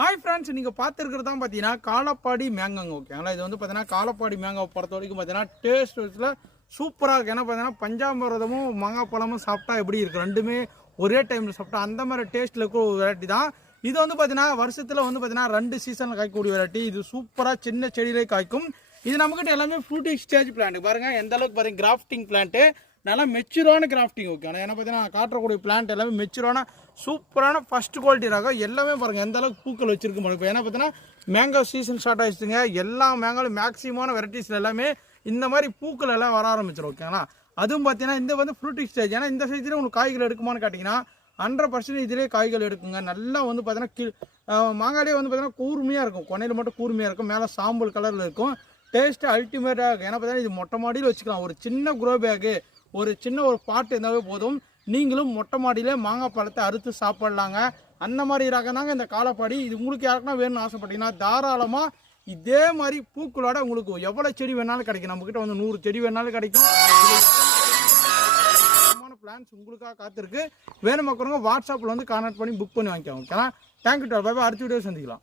Hi friends, நீங்கள் பார்த்துருக்கிறது தான் பார்த்தீங்கன்னா காலப்பாடி மேங்கோங்க. ஓகேங்களா, இது வந்து பார்த்தீங்கன்னா காலப்பாடி மேங்கோவை பொறுத்த வரைக்கும் பார்த்தீங்கன்னா டேஸ்ட் வச்சுல சூப்பராக இருக்குது. ஏன்னா பார்த்தீங்கன்னா பஞ்சாமிரதமும் மாங்காய் பழமும் சாப்பிட்டா எப்படி இருக்குது, ரெண்டுமே ஒரே டைமில் சாப்பிட்டா அந்த மாதிரி டேஸ்ட்டில் இருக்கிற ஒரு வெரைட்டி தான் இது. வந்து பார்த்தீங்கன்னா வருஷத்தில் வந்து பார்த்தீங்கன்னா 2 சீசனில் காய்க்கக்கூடிய வெரைட்டி. இது சூப்பராக சின்ன செடியிலே காய்க்கும். இது நம்மகிட்ட எல்லாமே ஃப்ரூட்டிங் ஸ்டேஜ் பிளான்ட் பாருங்கள், எந்த அளவுக்கு பாருங்கள் கிராஃப்டிங் பிளான்ட்டு, நல்லா மெச்சூரான கிராஃப்டிங். ஓகே, ஏன்னா பார்த்தீங்கன்னா காட்டக்கூடிய பிளான்ட் எல்லாமே மெச்சூரான சூப்பரான ஃபர்ஸ்ட் குவாலிட்டி ரகம். எல்லாமே பாருங்கள் எந்த அளவுக்கு பூக்கள் வச்சிருக்கு பாருங்க. இப்போ ஏன்னா பார்த்தீங்கன்னா மேங்கோ சீசன் ஸ்டார்ட் ஆகிடுச்சுங்க. எல்லா மேங்கோலும் மேக்ஸிமமான வெரைட்டிஸில் எல்லாமே இந்த மாதிரி பூக்கள் எல்லாம் வர ஆரம்பிச்சிடும். ஓகேங்களா, அதுவும் பார்த்தீங்கன்னா இந்த வந்து ஃப்ரூட்டிங் ஸ்டேஜ். ஏன்னா இந்த சைஸில் உங்களுக்கு காய்கள் எடுக்குமான்னு கேட்டிங்கன்னா 100% இதிலே காய்கள் எடுக்குங்க. நல்லா வந்து பார்த்தீங்கன்னா மாங்காயிலே வந்து பார்த்தீங்கன்னா கூர்மையாக இருக்கும், கொனையில் மட்டும் கூர்மையாக இருக்கும், மேலே சாம்பல் கலரில் இருக்கும். டேஸ்ட்டு அல்டிமேட்டாக இருக்கும். ஏன்னா பார்த்தீங்கன்னா இது மொட்டை மாடியில் வச்சுக்கலாம். ஒரு சின்ன க்ரோ பேக்கு, ஒரு சின்ன ஒரு பாட்டு இருந்தாவே போதும், நீங்களும் மொட்டை மாடியிலே மாங்காய் பழத்தை அறுத்து சாப்பிட்லாங்க. அந்த மாதிரி ரகம் தாங்க இந்த காலப்பாடி. இது உங்களுக்கு யாருக்குன்னா வேணும்னு ஆசைப்பட்டீங்கன்னா தாராளமாக இதே மாதிரி பூக்களோட உங்களுக்கு எவ்வளோ செடி வேணாலும் கிடைக்கும். நம்மக்கிட்ட வந்து 100 செடி வேணாலும் கிடைக்கும். பிளான்ஸ் உங்களுக்காக காத்திருக்கு. வேணும் மக்களுங்க வாட்ஸ்அப்பில் வந்து கான்டாக்ட் பண்ணி புக் பண்ணி வாங்கிக்கோங்க. ஓகேனா, தேங்க்யூ டால். பாய். அடுத்த வீடியோ சந்திக்கலாம்.